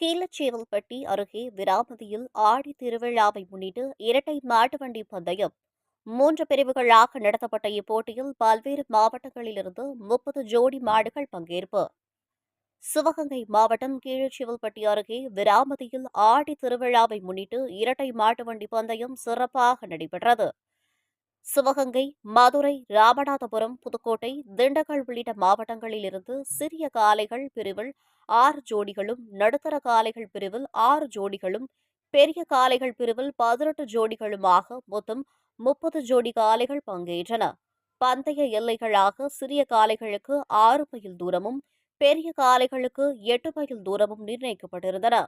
கீழச்சேவல்பட்டி அருகே விராமதியில் ஆடி திருவிழாவை முன்னிட்டு இரட்டை மாட்டு வண்டி பந்தயம். மூன்று பிரிவுகளாக நடத்தப்பட்ட இப்போட்டியில் பல்வேறு மாவட்டங்களிலிருந்து முப்பது ஜோடி மாடுகள் பங்கேற்பு. சிவகங்கை மாவட்டம் கீழச்சிவல்பட்டி அருகே விராமதியில் ஆடி திருவிழாவை முன்னிட்டு இரட்டை மாட்டு வண்டி பந்தயம் சிறப்பாக நடைபெற்றது. சிவகங்கை மதுரை ராமநாதபுரம் புதுக்கோட்டை திண்டுக்கல் உள்ளிட்ட மாவட்டங்களிலிருந்து சிறிய காளைகள் பிரிவில் ஆறு ஜோடிகளும் நடுத்தர காளைகள் பிரிவில் ஆறு ஜோடிகளும் பெரிய காளைகள் பிரிவில் பதினெட்டு ஜோடிகளுமாக மொத்தம் முப்பது ஜோடி காளைகள் பங்கேற்றன. பந்தய எல்லைகளாக சிறிய காளைகளுக்கு ஆறு மைல் தூரமும் பெரிய காளைகளுக்கு எட்டு மைல் தூரமும் நிர்ணயிக்கப்பட்டிருந்தன.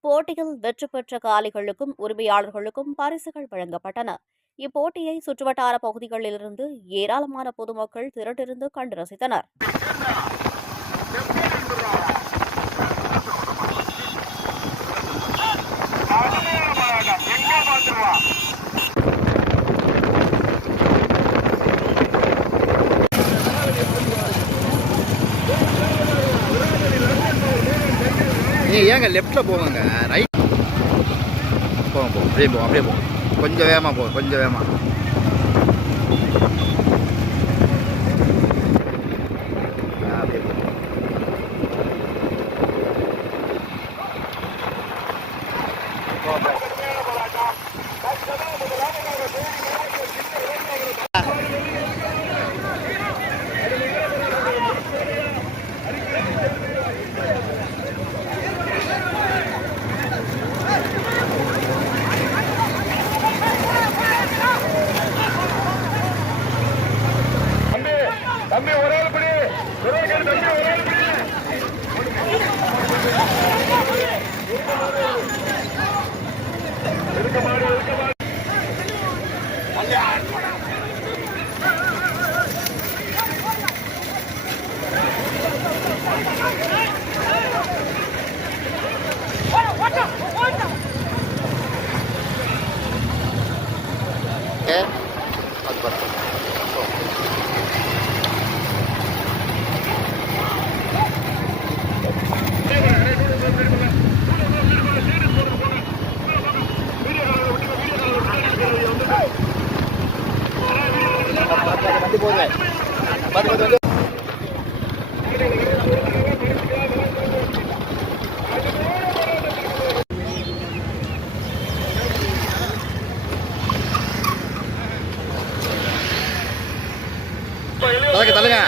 போட்டியில் வெற்றி பெற்ற காளைகளுக்கும் உரிமையாளர்களுக்கும் பரிசுகள் வழங்கப்பட்டன. இப்போட்டியை சுற்றுவட்டார பகுதிகளிலிருந்து ஏராளமான பொதுமக்கள் திரட்டிருந்து கண்டு ரசித்தனர். நீங்கள் ஏங்க லெஃப்ட்டில் போவாங்க ரைட் போங்க போங்க. அப்படியே போகும் அப்படியே போகும் கொஞ்சம் வேகமாக போகும் கொஞ்சம் வேகமாக Okay. வண்டி போகுது வண்டி வந்து தலைங்க தலைங்க